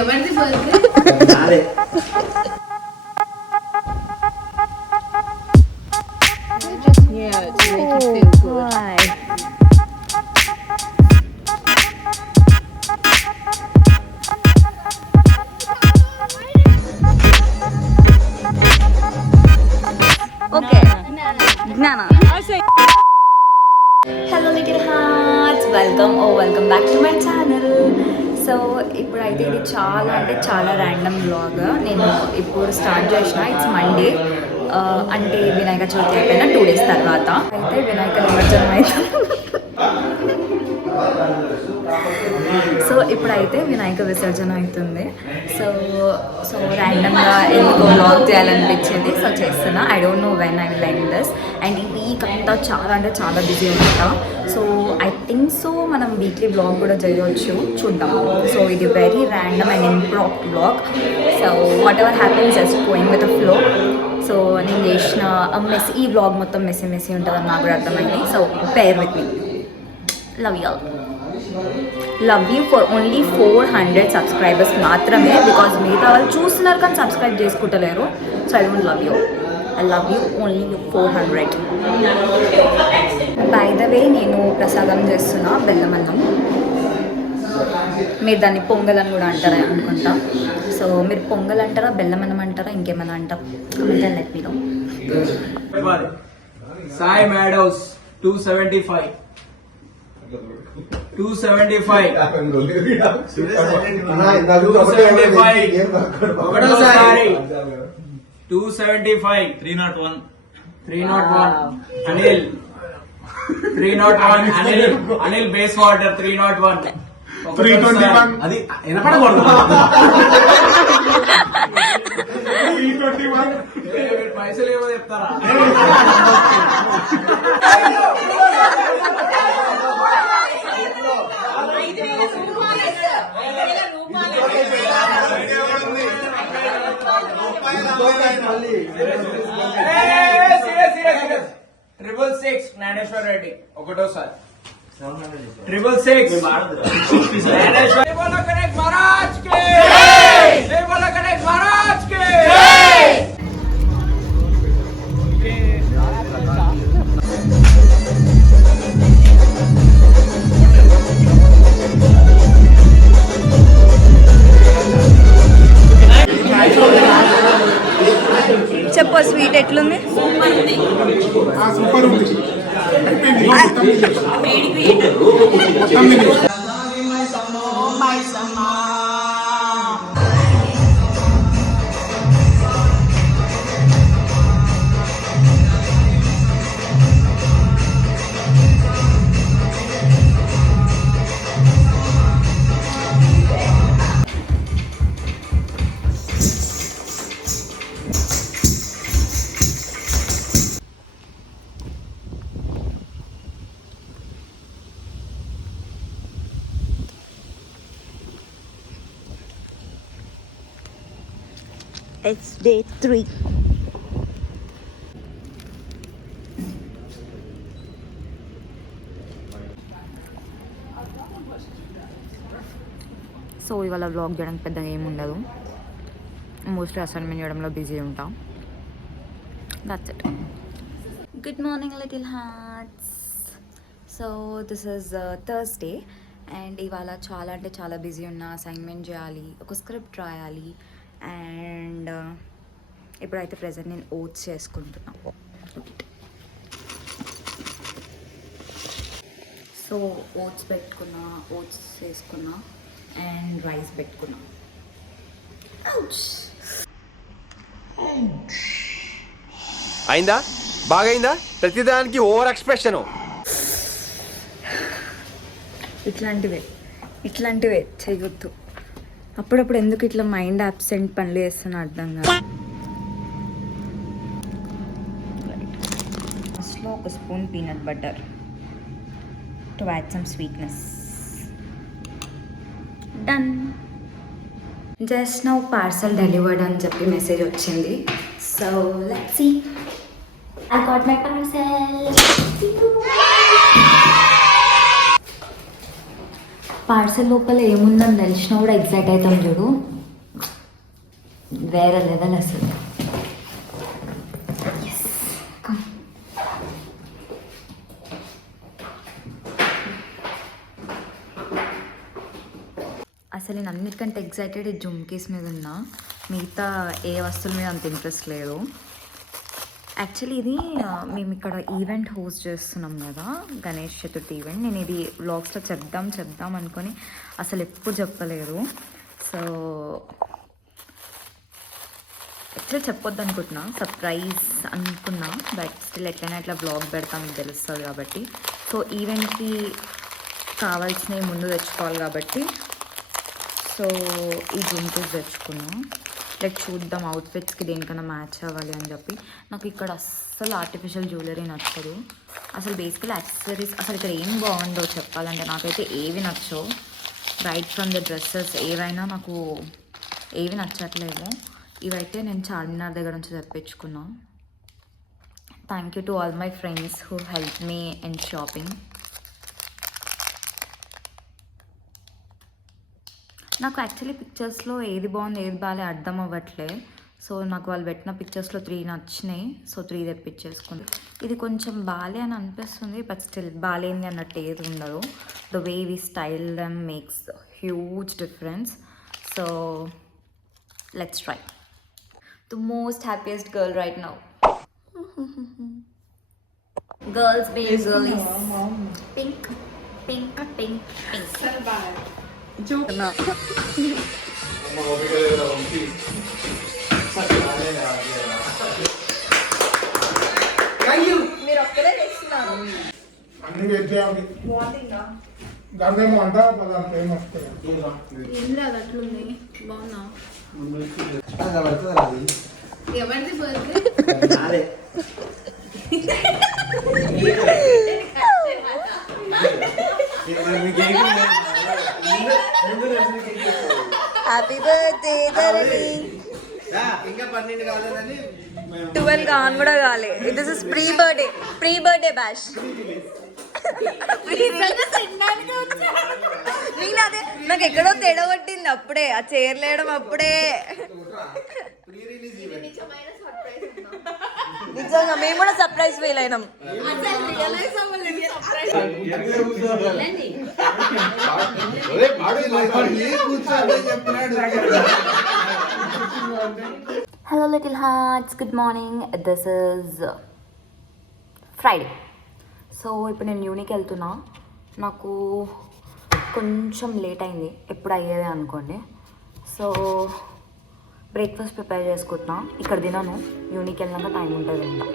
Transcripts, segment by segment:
ఎవరిది birthday? Yeah, to make you feel good. Okay Gnana hello little hearts welcome back to my channel. So ఇప్పుడైతే ఇది చాలా అంటే చాలా ర్యాండమ్ బ్లాగ్ నేను ఇప్పుడు స్టార్ట్ చేసిన. ఇట్స్ మండే, అంటే వినాయక చవితి అయిపోయిన 2 days తర్వాత అయితే వినాయక నిమజ్జనం అయితే. సో ఇప్పుడైతే వినాయక విసర్జన అవుతుంది. సో ర్యాండమ్గా ఎందుకో బ్లాగ్ చేయాలనిపించింది. సో చేస్తున్నా. I don't know when I will end this. And ఈ వీక్ అంతా చాలా అంటే చాలా బిజీ ఉంటా. సో ఐ థింక్ సో మనం వీక్లీ బ్లాగ్ కూడా చేయవచ్చు, చూద్దాం. సో ఇది very random and impromptu blog. So whatever happens just going with a flow. So నేను చేసిన ఈ బ్లాగ్ మొత్తం మెస్సీ ఉంటుందని నాకు కూడా అర్థమైంది. So bear with me. Love you for only 400 subscribers మాత్రమే, బికాజ్ మిగతా వాళ్ళు చూస్తున్నారు కానీ సబ్స్క్రైబ్ చేసుకుంటలేరు. So I don't love you, I love you only 400. By the way నేను ప్రసాదం చేస్తున్నా, బెల్లమన్నం. మీరు దాన్ని పొంగల్ అని కూడా అంటారా అనుకుంటా. సో మీరు పొంగల్ అంటారా, బెల్లమన్నం అంటారా, ఇంకేమైనా అంటారా? Comment let me know. Sai Meadows 275 275 ఒకటోసారి 275 301 అనిల్ 301 అనిల్ బేస్ వాటర్ 301 321 అది వినపడకూడదు. 321 పైసలు ఏమో చెప్తారా? ట్రిపుల్ 6 జ్ఞానేశ్వర్ రెడ్డి ఒకటోసారి 666 గణేష్ మహారాజ్ కే గణేష్ మహారాజ్ కే. చెప్పు స్వీట్ ఎట్లుంది? సూపర్ ఉంది. It's day 3. సో ఇవాళ వ్లాగ్ చేయడానికి పెద్దగా ఏమి ఉండదు. మోస్ట్లీ అసైన్మెంట్ చేయడంలో బిజీ ఉంటాం. That's it. Good morning little hearts. So this is Thursday and ఇవాళ చాలా అంటే చాలా బిజీ ఉన్నా. అసైన్మెంట్ చేయాలి, ఒక స్క్రిప్ట్ రాయాలి. అండ్ ఇప్పుడైతే ప్రెజెంట్ నేను ఓట్స్ చేసుకుంటున్నా. సో ఓట్స్ పెట్టుకున్నా, ఓట్స్ వేసుకున్నా అండ్ రైస్ పెట్టుకున్నా. అయిందా? బాగైందా? ప్రతిదానికి ఓవర్ ఎక్స్ప్రెషన్. ఇట్లాంటివే చేయొద్దు. అప్పుడప్పుడు ఎందుకు ఇట్లా మైండ్ అబ్సెంట్ పనులు చేస్తున్నా అర్థం కాదు. ఫస్ట్లో ఒక spoon peanut butter to add some sweetness. Done. Just now parcel delivered అని చెప్పి మెసేజ్ వచ్చింది. So let's see. I got my parcel. Parcel లోపల ఏముందని తెలిసినా కూడా ఎగ్జైట్ అవుతాం చూడు, వేరే లెవెల్ అసలు. అసలు నేను అన్నిటికంటే ఎగ్జైటెడ్ ఈ జుమ్కీస్ మీద ఉన్నా, మిగతా ఏ వస్తువుల మీద అంత ఇంట్రెస్ట్ లేదు. యాక్చువల్లీ ఇది మేము ఇక్కడ ఈవెంట్ హోస్ట్ చేస్తున్నాం కదా, గణేష్ చతుర్థి ఈవెంట్. నేను ఇది వ్లాగ్స్లో చెప్దాం అనుకొని అసలు ఎప్పుడు చెప్పలేదు. సో యాక్చువల్లీ చెప్పొద్దు అనుకుంటున్నా, సర్ప్రైజ్ అనుకున్నా, బట్ స్టిల్ ఎట్లయినా ఇట్లా వ్లాగ్ పెడతామని తెలుస్తుంది కాబట్టి. సో ఈవెంట్కి కావాల్సినవి ముందు తెచ్చుకోవాలి కాబట్టి సో ఈ జుమ్కీస్ తెచ్చుకున్నాం. లైక్ చూద్దాం అవుట్ఫిట్స్కి దేనికన్నా మ్యాచ్ అవ్వాలి అని చెప్పి. నాకు ఇక్కడ అస్సలు ఆర్టిఫిషియల్ జ్యువెలరీ నచ్చదు. అసలు బేసికలీ యాక్సెసరీస్ అసలు ఇక్కడ ఏం బాగుండవు చెప్పాలంటే, నాకైతే ఏవి నచ్చవు. రైట్ ఫ్రమ్ ద డ్రెస్సెస్ ఏవైనా నాకు ఏవి నచ్చట్లేదు. ఇవైతే నేను చార్మినార్ దగ్గర నుంచి తెప్పించుకున్నా. Thank you to all my friends who help me in shopping. నాకు యాక్చువల్లీ పిక్చర్స్లో ఏది బాగుంది ఏది బాగాలే అర్థం అవ్వట్లే. సో నాకు వాళ్ళు పెట్టిన పిక్చర్స్లో 3 నచ్చినాయి, సో 3 తెప్పించేసుకుంది. ఇది కొంచెం బాలే అని అనిపిస్తుంది, బట్ స్టిల్ బాలేంది అన్నట్టు ఏది ఉండదు. The way we style them makes huge difference. So let's try. The most happiest girl right now. Girls being girlies. Pink, pink, pink, pink. మీరు ఒక్కరే తెచ్చినారు. అన్ని పెట్టాము. గంధం అంట పదాలు ఫేమస్. ఏం లేదు అట్లుంది. బాగున్నా? ఎవరిది బర్త్డే? హ్యాపీ బర్త్డే ధరణి. ఇంకా 12 కాలేదని 12 కాన్ కూడా కాలే. This is pre birthday bash. నేను అదే నాకు ఎక్కడో తేడా పట్టింది అప్పుడే, ఆ చీరలేయడం అప్పుడే. నిజంగా మేము కూడా సర్ప్రైజ్ ఫీల్ అయినాం. Hello little hearts, good morning. This is Friday. So ఇప్పుడు నేను యూనికి వెళ్తున్నా. నాకు కొంచెం లేట్ అయింది, ఎప్పుడు అయ్యేదే అనుకోండి. సో బ్రేక్ఫాస్ట్ ప్రిపేర్ చేసుకుంటున్నా. ఇక్కడ తినను, యూనికి వెళ్ళినాక టైం ఉంటుంది ఇంకా.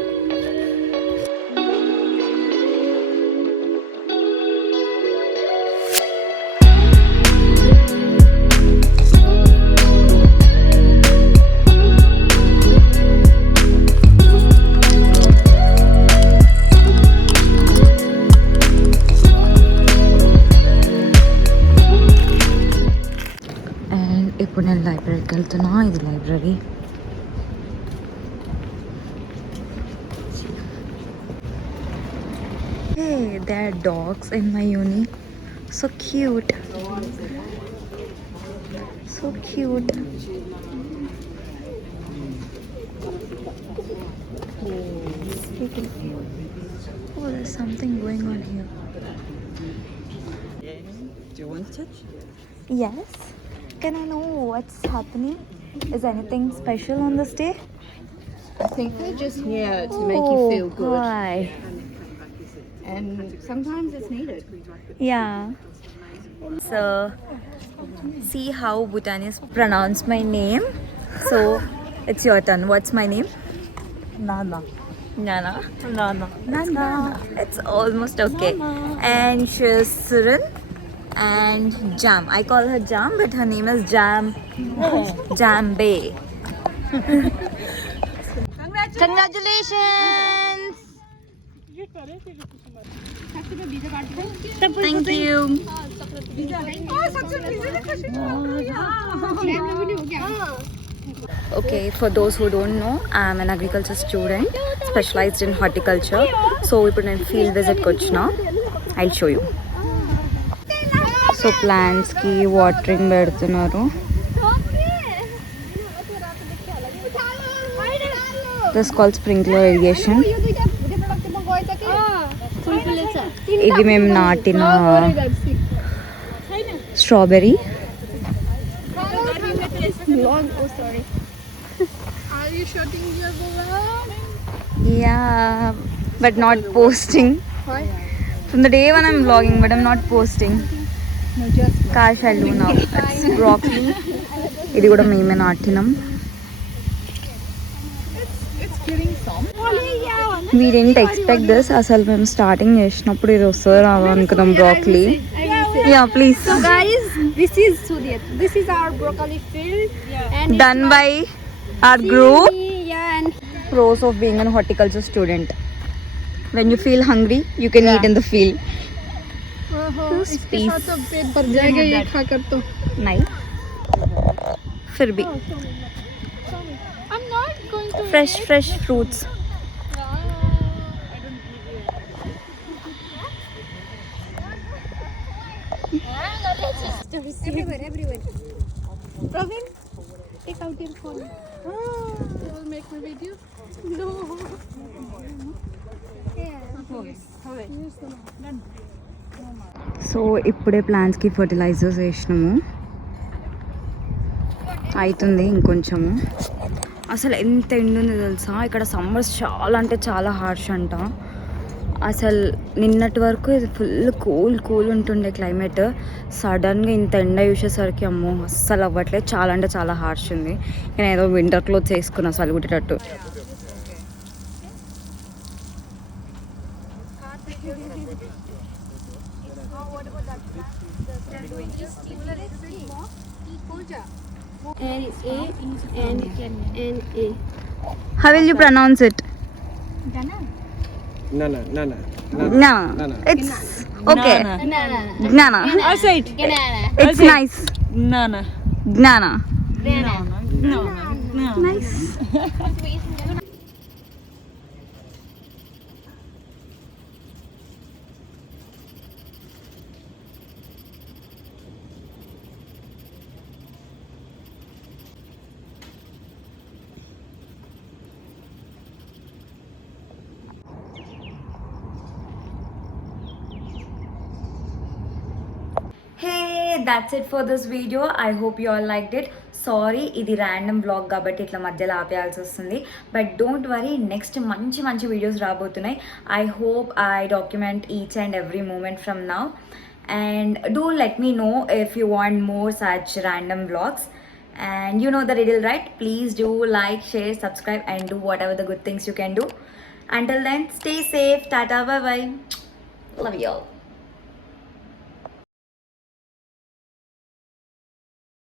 ఇప్పుడు నేను లైబ్రరీకి వెళ్తున్నా. ఇది library. Hey, there are dogs in my uni. So cute. So cute. Oh, there's something going on here. Do you want to touch? Yes. Can I know what's happening? Is anything special on this day? I think they're just here to make you feel good. Hi. And sometimes it's needed. Yeah. So, see how Bhutanese pronounce my name. So, it's your turn. What's my name? Nana. Nana. Nana. Nana. It's almost okay. And she's Surin. And Jam. I call her Jam, but her name is Jam. Jambe. Congratulations! Thank you. Okay, for those who don't know, I'm an agriculture student specialized in horticulture. So, we put in field visit coach now. I'll show you. So ప్లాంట్స్కి watering పెడుతున్నారు. This call sprinkler irrigation. ఇది మేము నాటిన strawberry. Yeah, but not posting. From the day when I'm vlogging, but I'm not posting. Gosh, I'll do now. It's broccoli. ఇది కూడా మేమే నాటినాం. We didn't expect this. అసలు మేము స్టార్టింగ్ చేసినప్పుడు ఇది వస్తుంది రావా అనుకున్నాం broccoli. Yeah, please. So guys, this is Sudyat. This is our broccoli field. And Done by our group. Yeah, and Pros of being an horticulture student. When you feel hungry, you can eat in the field. इसके साथ तो पेट भर जाएगा ये खाकर तो. नहीं. फिर भी I'm not going to. fresh fruits. Everywhere. Praveen, take out your phone. You will make my video. No. So ఇప్పుడే ప్లాంట్స్కి ఫర్టిలైజర్స్ వేసినాము. అవుతుంది ఇంకొంచెము. అసలు ఎంత ఎండు ఉంది తెలుసా, ఇక్కడ సమ్మర్స్ చాలా అంటే చాలా హార్ష్ అంట. అసలు నిన్నటి వరకు ఇది ఫుల్ కూల్ ఉంటుండే క్లైమేట్. సడన్గా ఇంత ఎండ చూసేసరికి అమ్మో అస్సలు అవ్వట్లేదు. చాలా అంటే చాలా హార్ష్ ఉంది. నేను ఏదో వింటర్ క్లోత్స్ వేసుకున్నా సలుగుట్టేటట్టు. And A. How will you pronounce it? Nana. No, it's okay. Gnana. I say it. It's nice. Nana. Gnana. No. Nice. Hey, that's it for this video. I hope you all liked it. Sorry ఇది random blog కాబట్టి ఇట్లా మధ్యలో ఆపేయాల్సి వస్తుంది. But don't worry, next మంచి videos రాబోతున్నాయి. I hope I document each and every moment from now. And do let me know if you want more such random blogs. And you know the riddle, right? Please do like, share, subscribe and do whatever the good things you can do. Until then, stay safe. Tata, bye bye. Love you all.